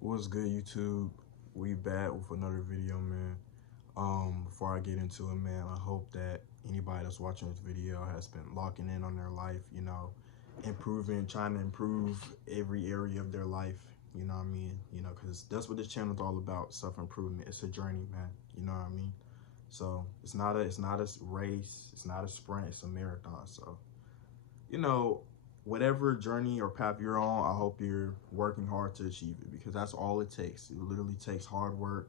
What's good, YouTube? We back with another video, man. Before I get into it, man, I hope that anybody that's watching this video has been locking in on their life, improving, trying to improve every area of their life. You know what I mean? Because that's what this channel is all about, self-improvement. It's a journey, man. You know what I mean? So it's not a race, it's not a sprint, it's a marathon. So you know, whatever journey or path you're on, I hope you're working hard to achieve it because that's all it takes. It literally takes hard work,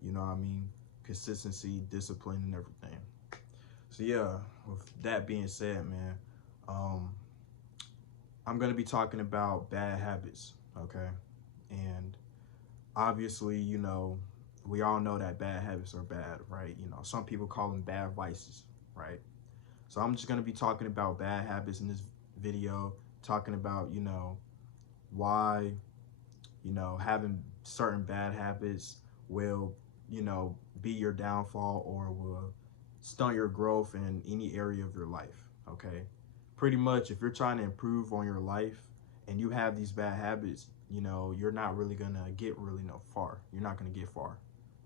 you know what I mean, consistency, discipline, and everything. So yeah, with that being said, man, um, I'm gonna be talking about bad habits, okay? And obviously, we all know that bad habits are bad, right? Some people call them bad vices, right? So I'm just gonna be talking about bad habits in this video, talking about, why, having certain bad habits will, be your downfall or will stunt your growth in any area of your life. Okay. Pretty much if you're trying to improve on your life and you have these bad habits, you're not really gonna get really no far. You're not gonna get far,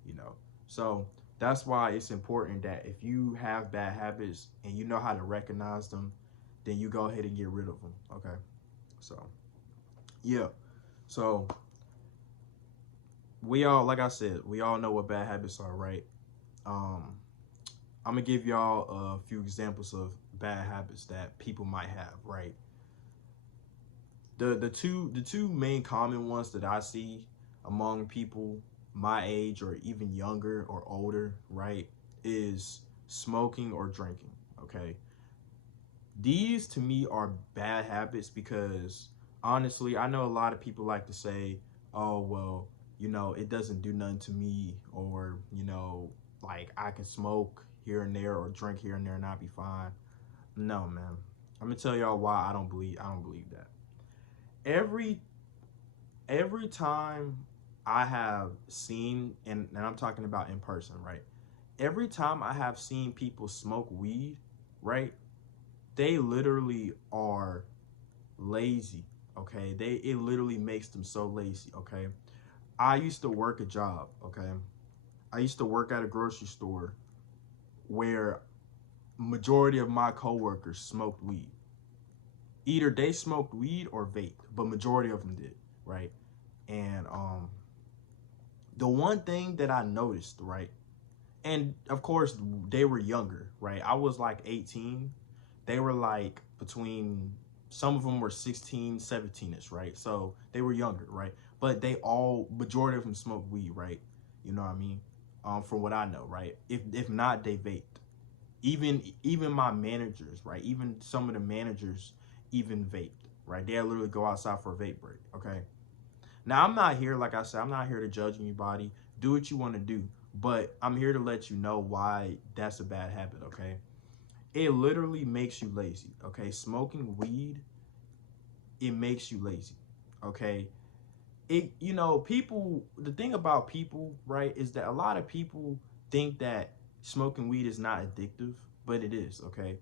you know. So that's why it's important that if you have bad habits and you know how to recognize them, then you go ahead and get rid of them. Okay. So yeah. So we all, like I said, we all know what bad habits are, right? Um, I'm gonna give y'all a few examples of bad habits that people might have, right? The two main common ones that I see among people my age or even younger or older, right, is smoking or drinking. Okay, these to me are bad habits because honestly, I know a lot of people like to say, oh, well, it doesn't do nothing to me, or, like I can smoke here and there or drink here and there and I'll be fine. No, man. I'm gonna tell y'all why I don't believe that. Every every time I have seen, and I'm talking about in person, right? Every time I have seen people smoke weed, right? They literally are lazy. Okay, it literally makes them so lazy. Okay, I used to work a job. Okay, I used to work at a grocery store where majority of my coworkers smoked weed. Either they smoked weed or vaped, but majority of them did, right? And the one thing that I noticed, right, and of course they were younger, right? I was like 18. They were like between, some of them were 16, 17ish, right? So they were younger, right? But they all, majority of them smoked weed, right? You know what I mean? From what I know, right? If not, they vaped. Even my managers, right? Even some of the managers even vaped, right? They literally go outside for a vape break. Okay. Now I'm not here, like I said, I'm not here to judge anybody. Do what you want to do, but I'm here to let you know why that's a bad habit. Okay. It literally makes you lazy. Okay. Smoking weed, it makes you lazy. Okay. People, the thing about people, right, is that a lot of people think that smoking weed is not addictive, but it is. Okay.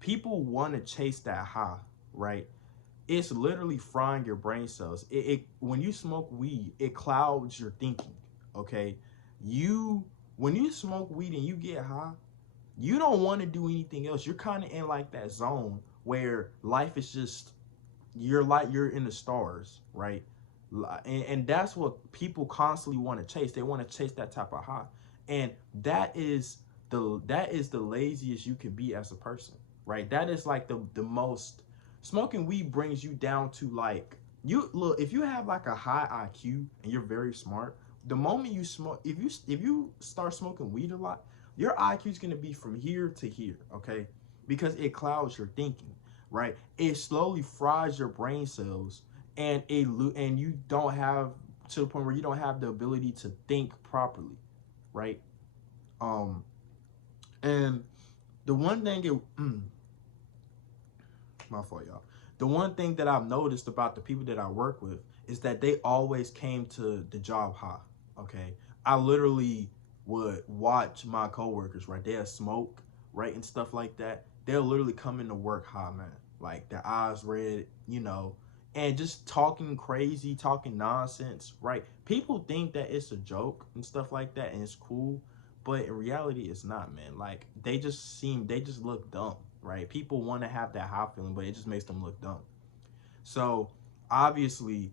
People want to chase that high, right? It's literally frying your brain cells. When you smoke weed, it clouds your thinking. Okay. You When you smoke weed and you get high, you don't want to do anything else. You're kind of in like that zone where life is just, you're in the stars, right? And that's what people constantly want to chase. They want to chase that type of high, and that is the laziest you can be as a person, right? That is like the most. Smoking weed brings you down to, like, you look, if you have like a high IQ and you're very smart, the moment you smoke, if you start smoking weed a lot, your IQ is going to be from here to here, okay? Because it clouds your thinking, right? It slowly fries your brain cells, and you don't have, to the point where you don't have the ability to think properly, right? Um, and the one thing my fault, y'all. The one thing that I've noticed about the people that I work with is that they always came to the job high. Okay, I literally would watch my coworkers, right? They'll smoke, right, and stuff like that. They'll literally come into work high, man. Like their eyes red, and just talking crazy, talking nonsense, right? People think that it's a joke and stuff like that, and it's cool, but in reality, it's not, man. Like they just look dumb, right? People want to have that high feeling, but it just makes them look dumb. So obviously,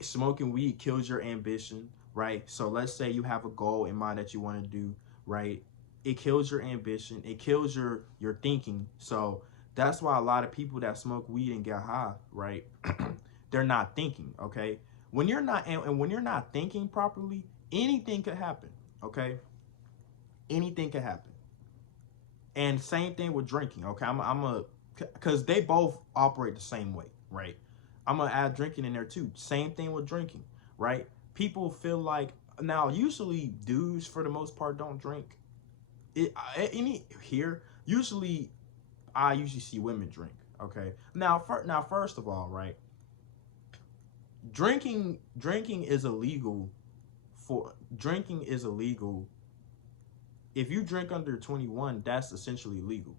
smoking weed kills your ambition, right? So let's say you have a goal in mind that you want to do, right? It kills your ambition. It kills your thinking. So that's why a lot of people that smoke weed and get high, right? They're not thinking, okay? When you're not and when you're not thinking properly, anything could happen, okay? Anything could happen. And same thing with drinking, okay? I'm a because they both operate the same way, right? I'm gonna add drinking in there too. Same thing with drinking, right? People feel like now usually dudes for the most part don't drink. Any here usually I usually see women drink. Okay, now first of all, right? Drinking is illegal for drinking is illegal. If you drink under 21, that's essentially legal.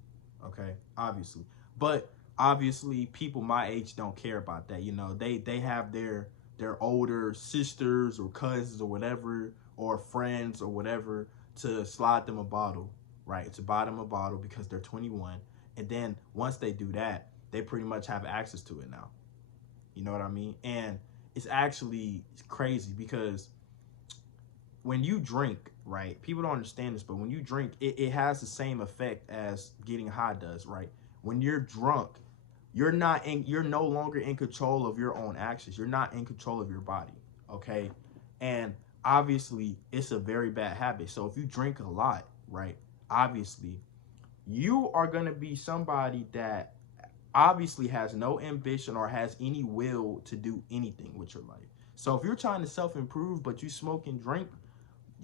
Okay, obviously. But obviously people my age don't care about that. You know, they have their older sisters or cousins or whatever or friends or whatever to slide them a bottle, right? To buy them a bottle because they're 21. And then once they do that, they pretty much have access to it now. You know what I mean? And it's actually crazy because when you drink, right? People don't understand this, but when you drink, it has the same effect as getting high does, right? When you're drunk, you're no longer in control of your own actions. You're not in control of your body, okay? And obviously, it's a very bad habit. So if you drink a lot, right? Obviously, you are going to be somebody that obviously has no ambition or has any will to do anything with your life. So if you're trying to self-improve but you smoke and drink,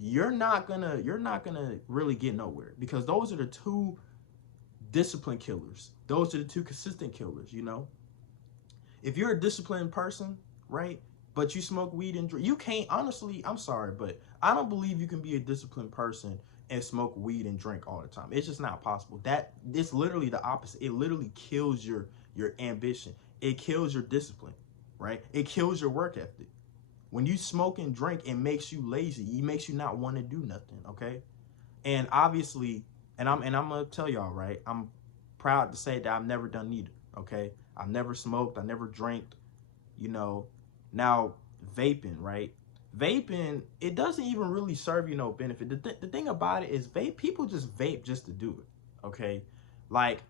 you're not gonna really get nowhere because those are the two discipline killers. Those are the two consistent killers, you know? If you're a disciplined person, right? But you smoke weed and drink, you can't honestly, I'm sorry, but I don't believe you can be a disciplined person and smoke weed and drink all the time. It's just not possible. That it's literally the opposite. It literally kills your ambition. It kills your discipline, right? It kills your work ethic. When you smoke and drink, it makes you lazy. It makes you not want to do nothing, okay? And obviously, and I'm gonna tell y'all, right? I'm proud to say that I've never done neither. Okay, I've never smoked, I never drank. You know, now vaping, right? Vaping, it doesn't even really serve you no benefit. The thing about it is, vape people just vape just to do it. Okay, like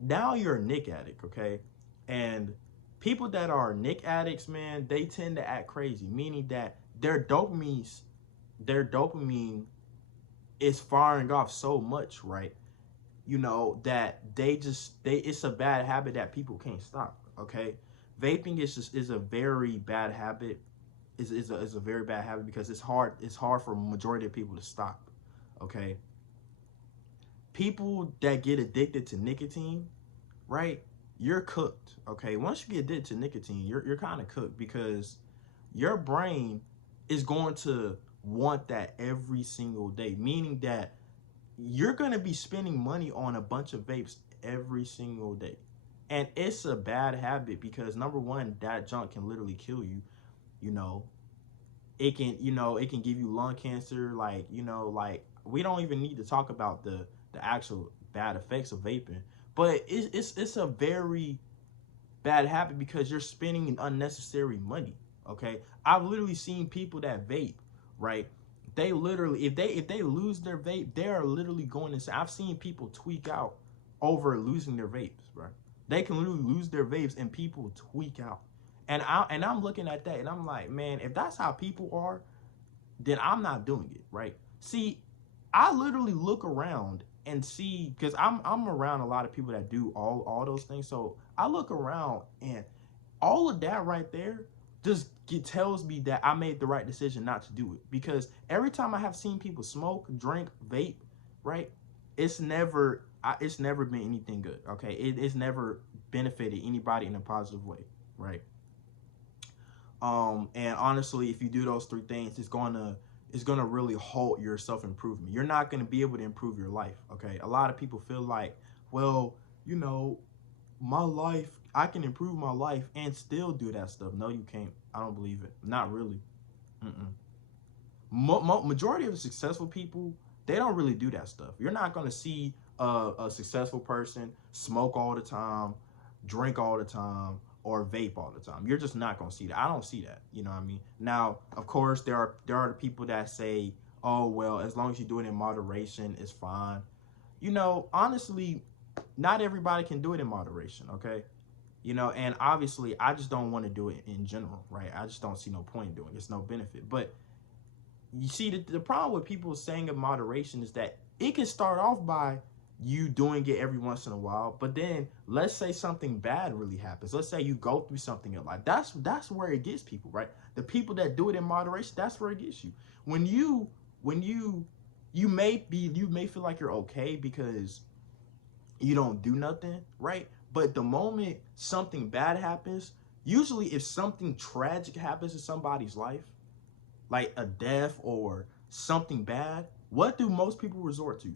now you're a Nick addict, okay, and people that are Nick addicts, man, they tend to act crazy, meaning that their dopamine is firing off so much, right? You know, that they it's a bad habit that people can't stop. Okay. Vaping is a very bad habit. Is a very bad habit because it's hard for a majority of people to stop. Okay. People that get addicted to nicotine, right? You're cooked. Okay. Once you get addicted to nicotine, you're kind of cooked because your brain is going to want that every single day, meaning that you're going to be spending money on a bunch of vapes every single day. And it's a bad habit because number one, that junk can literally kill you. You know, it can give you lung cancer. Like we don't even need to talk about the actual bad effects of vaping, but it's a very bad habit because you're spending unnecessary money. Okay, I've literally seen people that vape, right? They literally, if they lose their vape, they are literally going insane. I've seen people tweak out over losing their vapes, right? They can literally lose their vapes and people tweak out. And I'm looking at that and I'm like, man, if that's how people are, then I'm not doing it, right? See, I literally look around and see because I'm around a lot of people that do all those things. So I look around and all of that right there just tells me that I made the right decision not to do it. Because every time I have seen people smoke, drink, vape, right, it's never been anything good. Okay, it's never benefited anybody in a positive way, right? And honestly, if you do those three things, it's gonna really halt your self improvement. You're not gonna be able to improve your life. Okay, a lot of people feel like, well, you know, my life, I can improve my life and still do that stuff. No, you can't. I don't believe it. Not really. Mm-mm. Majority of the successful people, they don't really do that stuff. You're not going to see a successful person smoke all the time, drink all the time, or vape all the time. You're just not going to see that. I don't see that. You know what I mean? Now, of course, there are the people that say, oh well, as long as you do it in moderation, it's fine. You know, honestly, not everybody can do it in moderation. Okay. You know, and obviously, I just don't want to do it in general, right? I just don't see no point in doing it. It's no benefit. But you see, the problem with people saying of moderation is that it can start off by you doing it every once in a while, but then let's say something bad really happens. Let's say you go through something in life. That's where it gets people, right? The people that do it in moderation, that's where it gets you. When you may feel like you're okay because you don't do nothing, right? But the moment something bad happens, usually if something tragic happens in somebody's life, like a death or something bad, what do most people resort to?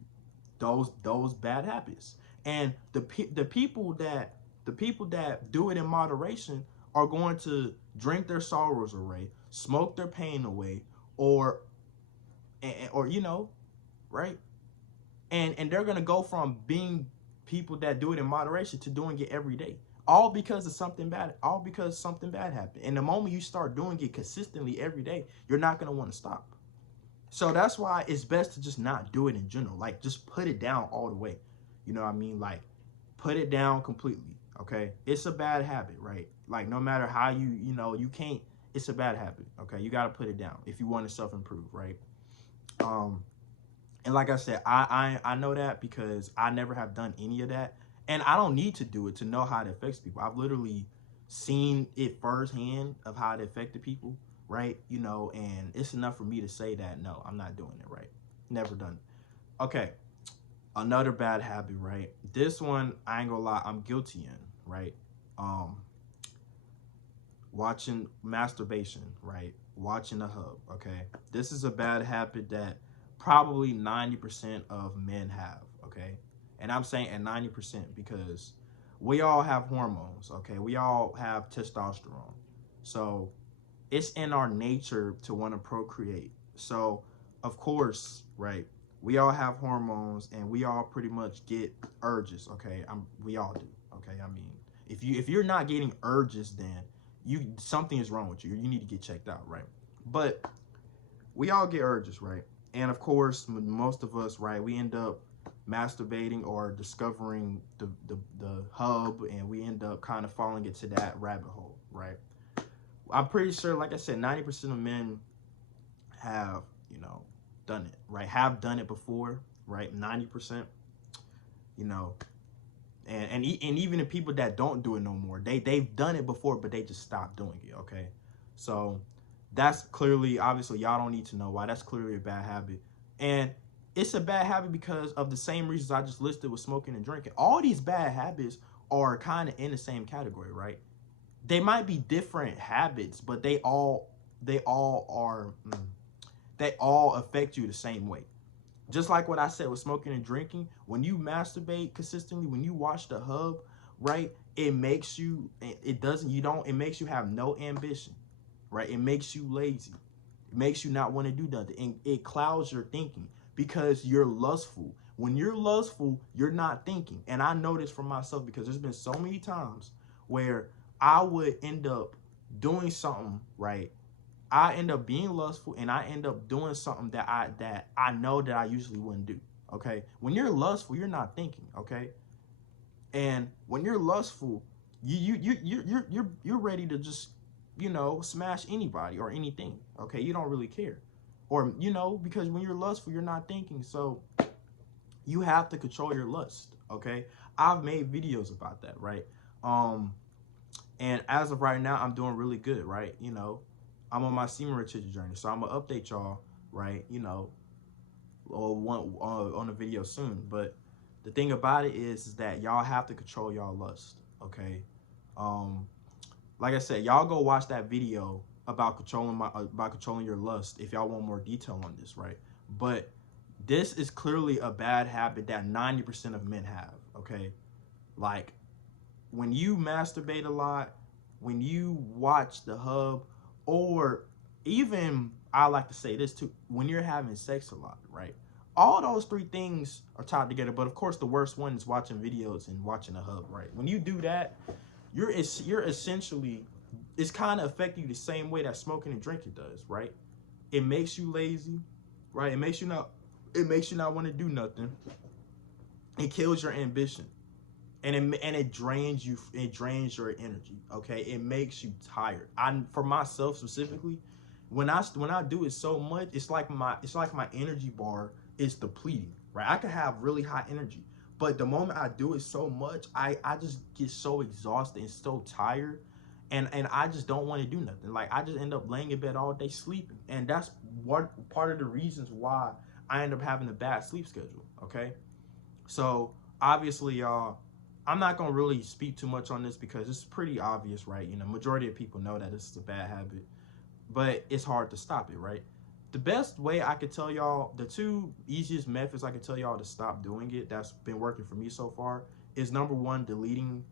Those bad habits. And the people that do it in moderation are going to drink their sorrows away, smoke their pain away, or or you know, right? And they're gonna go from being people that do it in moderation to doing it every day, all because of something bad, all because something bad happened. And the moment you start doing it consistently every day, you're not gonna want to stop. So that's why it's best to just not do it in general. Like, just put it down all the way. You know what I mean? Like, put it down completely. Okay, it's a bad habit, right? Like, no matter how you know, you can't. It's a bad habit. Okay, you got to put it down if you want to self improve, right? Um, and like I said, I know that because I never have done any of that, and I don't need to do it to know how it affects people. I've literally seen it firsthand of how it affected people, right? You know, and it's enough for me to say that no, I'm not doing it, right? Never done it. Okay, another bad habit, right? This one I ain't gonna lie, I'm guilty in, right? Um, Watching masturbation, right? Watching the hub, okay? This is a bad habit that probably 90% of men have, okay? And I'm saying at 90% because we all have hormones, okay? We all have testosterone. So it's in our nature to want to procreate. So, of course, right? We all have hormones and we all pretty much get urges, okay? We all do, okay? I mean, if you're not getting urges, then something is wrong with you. You need to get checked out, right? But we all get urges, right? And of course, most of us, right, we end up masturbating or discovering the hub, and we end up kind of falling into that rabbit hole, right? I'm pretty sure, like I said, 90% of men have, you know, done it, right? Have done it before, right? 90%, you know, and even the people that don't do it no more, they've done it before, but they just stopped doing it. Okay, so that's clearly, obviously, y'all don't need to know why. That's clearly a bad habit, and it's a bad habit because of the same reasons I just listed with smoking and drinking. All these bad habits are kind of in the same category, right? They might be different habits, but they all affect you the same way. Just like what I said with smoking and drinking, when you masturbate consistently, when you watch the hub, right, it makes you, it doesn't, you don't, it makes you have no ambition, right? It makes you lazy. It makes you not want to do nothing. And it clouds your thinking because you're lustful. When you're lustful, you're not thinking. And I know this for myself because there's been so many times where I would end up doing something, right? I end up being lustful and I end up doing something that I know that I usually wouldn't do. Okay. When you're lustful, you're not thinking, okay? And when you're lustful, you're ready to just, you know, smash anybody or anything. Okay. You don't really care. Or, you know, because when you're lustful, you're not thinking. So you have to control your lust. Okay. I've made videos about that, right? Um, and as of right now, I'm doing really good, right? You know, I'm on my semen retention journey, so I'm gonna update y'all, right? You know, or one on a video soon. But the thing about it is that y'all have to control y'all lust, okay? Um, like I said, y'all go watch that video about controlling your lust if y'all want more detail on this, right? But this is clearly a bad habit that 90% of men have, okay? Like, when you masturbate a lot, when you watch the hub, or even, I like to say this too, when you're having sex a lot, right? All those three things are tied together, but of course the worst one is watching videos and watching the hub, right? When you do that, you're essentially, it's kind of affecting you the same way that smoking and drinking does, right? It makes you lazy, right? It makes you not want to do nothing. It kills your ambition, and it drains you. It drains your energy. Okay, it makes you tired. I, for myself specifically, when I do it so much, it's like my energy bar is depleting. Right, I could have really high energy, but the moment I do it so much, I just get so exhausted and so tired, and I just don't want to do nothing. Like, I just end up laying in bed all day sleeping, and that's what part of the reasons why I end up having a bad sleep schedule. Okay, so obviously, y'all, I'm not gonna really speak too much on this because it's pretty obvious, right? Majority of people know that this is a bad habit, but it's hard to stop it, right? The best way I could tell y'all, the two easiest methods I could tell y'all to stop doing it, that's been working for me so far, is number one, deleting,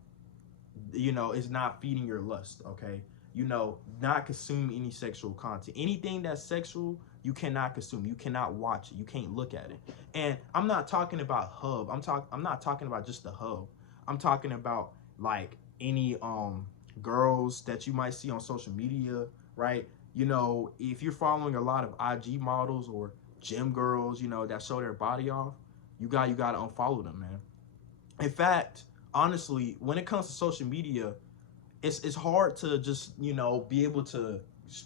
is not feeding your lust, okay? Not consume any sexual content. Anything that's sexual, you cannot consume. You cannot watch it. You can't look at it. And I'm not talking about hub. I'm not talking about just the hub. I'm talking about like any girls that you might see on social media, right? If you're following a lot of IG models or gym girls, that show their body off, you got to unfollow them, man. In fact, honestly, when it comes to social media, it's hard to just be able to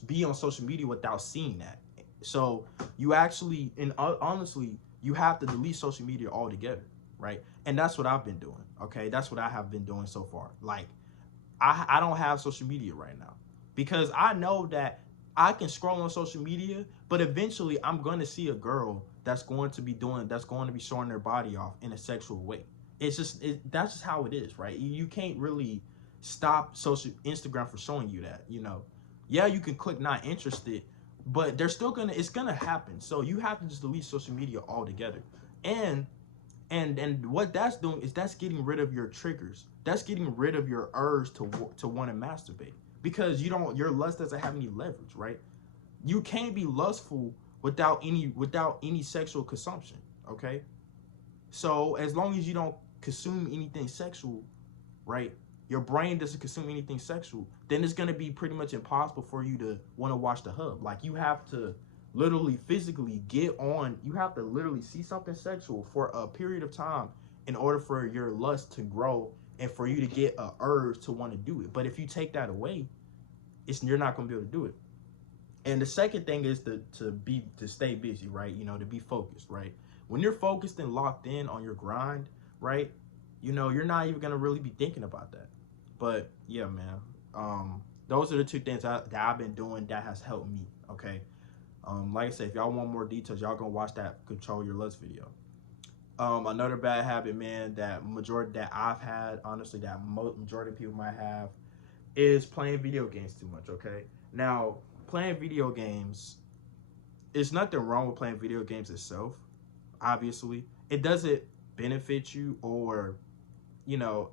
be on social media without seeing that. So you actually, and honestly, you have to delete social media altogether, right? And that's what I've been doing. Okay, that's what I have been doing so far. Like, I don't have social media right now because I know that I can scroll on social media, but eventually I'm going to see a girl that's going to be showing their body off in a sexual way. That's just how it is, right? You can't really stop social Instagram from showing you that. Yeah, you can click not interested, but they're still it's gonna happen. So you have to just delete social media altogether. And and what that's doing is that's getting rid of your triggers. That's getting rid of your urge to want to masturbate because your lust doesn't have any leverage, right? You can't be lustful without any sexual consumption, okay? So as long as you don't consume anything sexual, right? Your brain doesn't consume anything sexual, then it's gonna be pretty much impossible for you to want to watch the hub. Like, you have to literally physically get on, you have to literally see something sexual for a period of time in order for your lust to grow and for you to get a urge to want to do it. But if you take that away, you're not gonna be able to do it. And the second thing is to stay busy, right? To be focused, right? When you're focused and locked in on your grind, right? You're not even gonna really be thinking about that. But yeah, man. Those are the two things that I've been doing that has helped me. Okay. Like I said, if y'all want more details, y'all gonna watch that Control Your Lust video. Another bad habit, man, that I've had, honestly, that majority of people might have, is playing video games too much. Okay. Now, playing video games, there's nothing wrong with playing video games itself. Obviously, it doesn't benefit you, or you know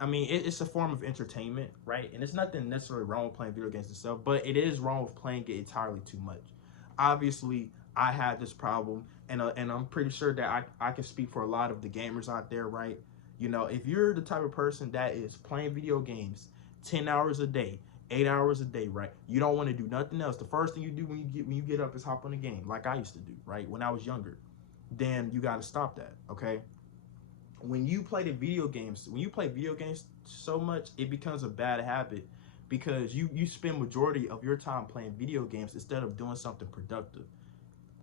I mean, it's a form of entertainment, right? And it's nothing necessarily wrong with playing video games itself, but it is wrong with playing it entirely too much. Obviously, I had this problem, and I'm pretty sure that I can speak for a lot of the gamers out there, right? If you're the type of person that is playing video games 10 hours a day, 8 hours a day, right? You don't want to do nothing else. The first thing you do when you get up is hop on the game, like I used to do, right? When I was younger. Then you got to stop that, okay? When you play video games so much, it becomes a bad habit because you spend majority of your time playing video games instead of doing something productive.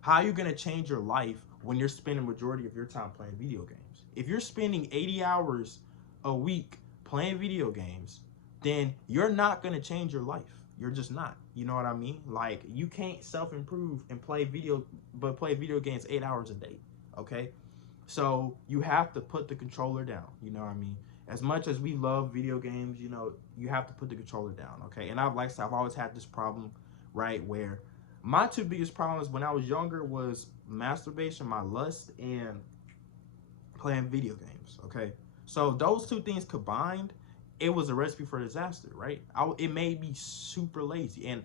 How are you going to change your life when you're spending majority of your time playing video games? If you're spending 80 hours a week playing video games, then you're not going to change your life. You're just not. You know what I mean? Like, you can't self-improve and play video games 8 hours a day, okay? So you have to put the controller down. You know what I mean? As much as we love video games, you have to put the controller down, okay? And I've always had this problem, right, where my two biggest problems when I was younger was masturbation, my lust, and playing video games, okay? So those two things combined, it was a recipe for disaster, right? It made me super lazy. And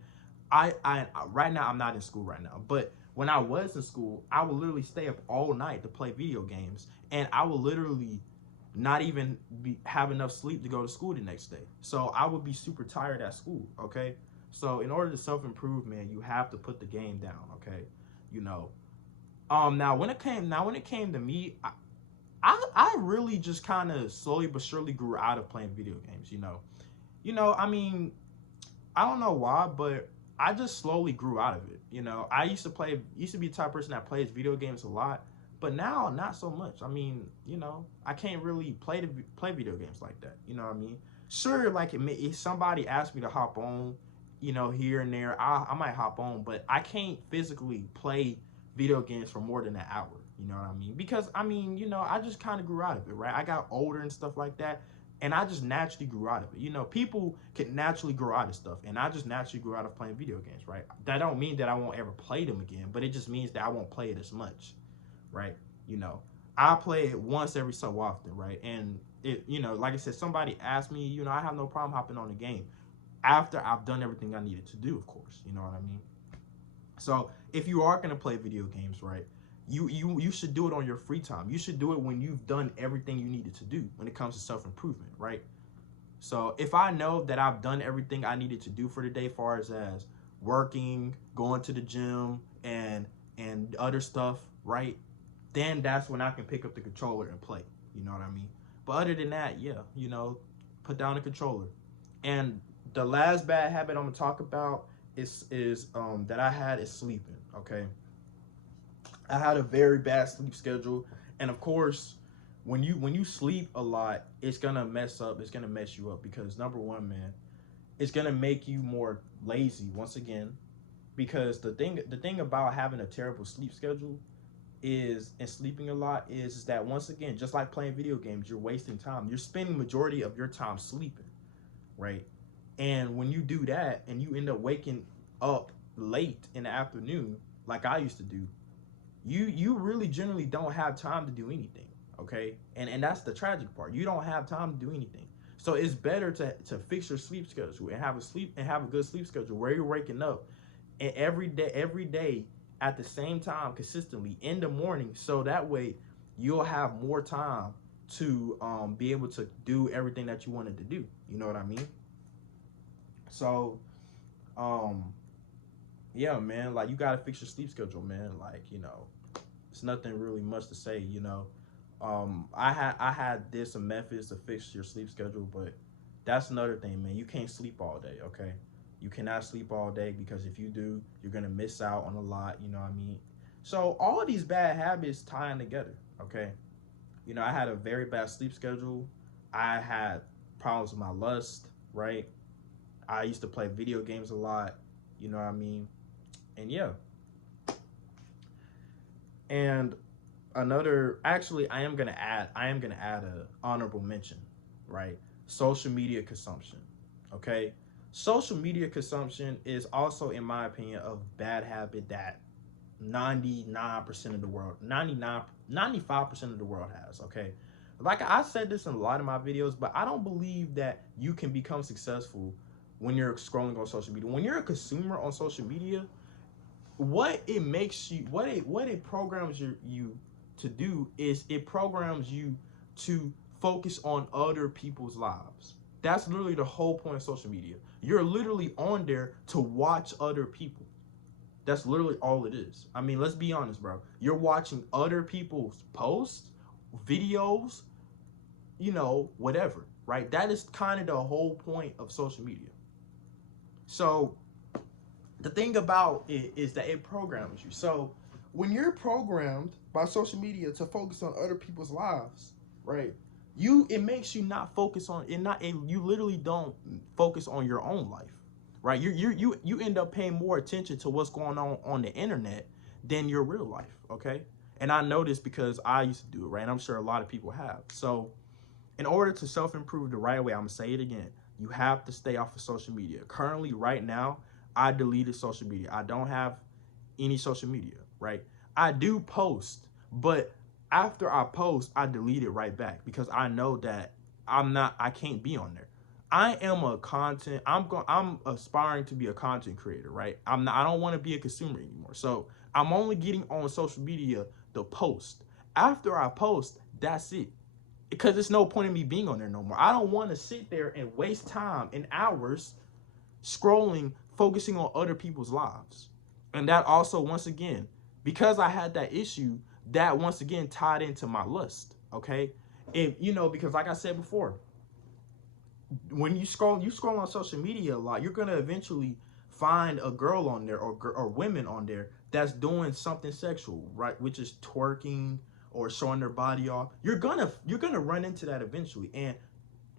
right now I'm not in school right now, but when I was in school, I would literally stay up all night to play video games, and I would literally not even have enough sleep to go to school the next day. So I would be super tired at school. Okay, so in order to self-improve, man, you have to put the game down. Okay, you know. When it came to me, I really just kind of slowly but surely grew out of playing video games. I mean, I don't know why, but I just slowly grew out of it. I used to be the type of person that plays video games a lot, but now not so much. I mean, I can't really play video games like that. You know what I mean? Sure, like if somebody asked me to hop on, here and there, I might hop on, but I can't physically play video games for more than an hour. You know what I mean? Because I mean, I just kind of grew out of it, right? I got older and stuff like that, and I just naturally grew out of it. People can naturally grow out of stuff, and I just naturally grew out of playing video games, right? That don't mean that I won't ever play them again, but it just means that I won't play it as much, right? You know, I play it once every so often, right? And like I said, somebody asked me, I have no problem hopping on the game after I've done everything I needed to do, of course. You know what I mean? So if you are gonna play video games, right, you should do it on your free time. You should do it when you've done everything you needed to do when it comes to self-improvement, right? So if I know that I've done everything I needed to do for the day, far as working, going to the gym, and other stuff, right? Then that's when I can pick up the controller and play. You know what I mean? But other than that, yeah, put down the controller. And the last bad habit I'm gonna talk about is that I had is sleeping. Okay, I had a very bad sleep schedule, and of course, when you sleep a lot, it's gonna mess up. It's gonna mess you up because number one, man, it's gonna make you more lazy once again. Because the thing about having a terrible sleep schedule is and sleeping a lot is that once again, just like playing video games, you're wasting time. You're spending majority of your time sleeping, right? And when you do that and you end up waking up late in the afternoon, like I used to do, you really generally don't have time to do anything. Okay, and that's the tragic part. You don't have time to do anything. So it's better to fix your sleep schedule and have a good sleep schedule where you're waking up and every day at the same time consistently in the morning, so that way you'll have more time to be able to do everything that you wanted to do. You know what I mean? So um yeah, man, like you gotta fix your sleep schedule, man. Like, it's nothing really much to say. I had did some methods to fix your sleep schedule, but that's another thing, man. You can't sleep all day, okay? You cannot sleep all day because if you do, you're gonna miss out on a lot, you know what I mean? So all of these bad habits tying together, okay? I had a very bad sleep schedule. I had problems with my lust, right? I used to play video games a lot, you know what I mean? And yeah. And actually I am gonna add a honorable mention, right? Social media consumption. Okay. Social media consumption is also, in my opinion, a bad habit that 99% of the world, 95% of the world has. Okay. Like I said this in a lot of my videos, but I don't believe that you can become successful when you're scrolling on social media. When you're a consumer on social media, what it programs you to do is it programs you to focus on other people's lives. That's literally the whole point of social media. You're literally on there to watch other people. That's literally all it is. I mean, let's be honest, bro. You're watching other people's posts, videos, whatever, right? That is kind of the whole point of social media. So the thing about it is that it programs you. So when you're programmed by social media to focus on other people's lives, right? It makes you not focus on it. You literally don't focus on your own life, right? You end up paying more attention to what's going on the internet than your real life. Okay, and I know this because I used to do it, right? And I'm sure a lot of people have. So in order to self-improve the right way, I'm gonna say it again, you have to stay off of social media. Currently, right now, I deleted social media. I don't have any social media, right? I do post, but after I post, I delete it right back because I know that I can't be on there. I am a content. I'm aspiring to be a content creator, right? I don't want to be a consumer anymore. So I'm only getting on social media to post. After I post, that's it. Because there's no point in me being on there no more. I don't want to sit there and waste time and hours scrolling, focusing on other people's lives. And that also, once again, because I had that issue, that once again tied into my lust. Okay. And because like I said before, when you scroll on social media a lot, you're gonna eventually find a girl on there or women on there that's doing something sexual, right? Which is twerking or showing their body off. You're gonna run into that eventually, and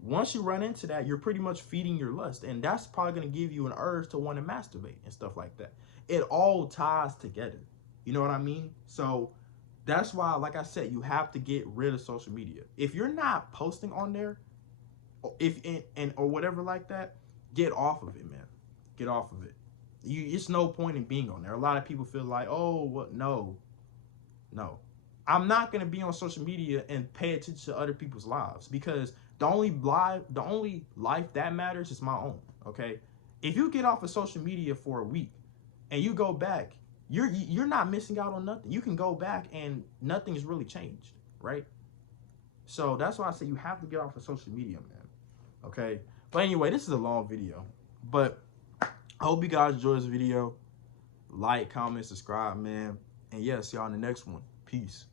once you run into that, you're pretty much feeding your lust, and that's probably gonna give you an urge to want to masturbate and stuff like that. It all ties together. You know what I mean? So that's why, like I said, you have to get rid of social media. If you're not posting on there, if and or whatever like that, get off of it, man. Get off of it. It's no point in being on there. A lot of people feel like, oh, what? No. I'm not gonna be on social media and pay attention to other people's lives, because the only life that matters is my own. Okay, if you get off of social media for a week and you go back, you're not missing out on nothing. You can go back and nothing's really changed, right? So that's why I say you have to get off of social media, man. Okay. But anyway, this is a long video, but I hope you guys enjoy this video. Like, comment, subscribe, man. And yes, y'all in the next one. Peace.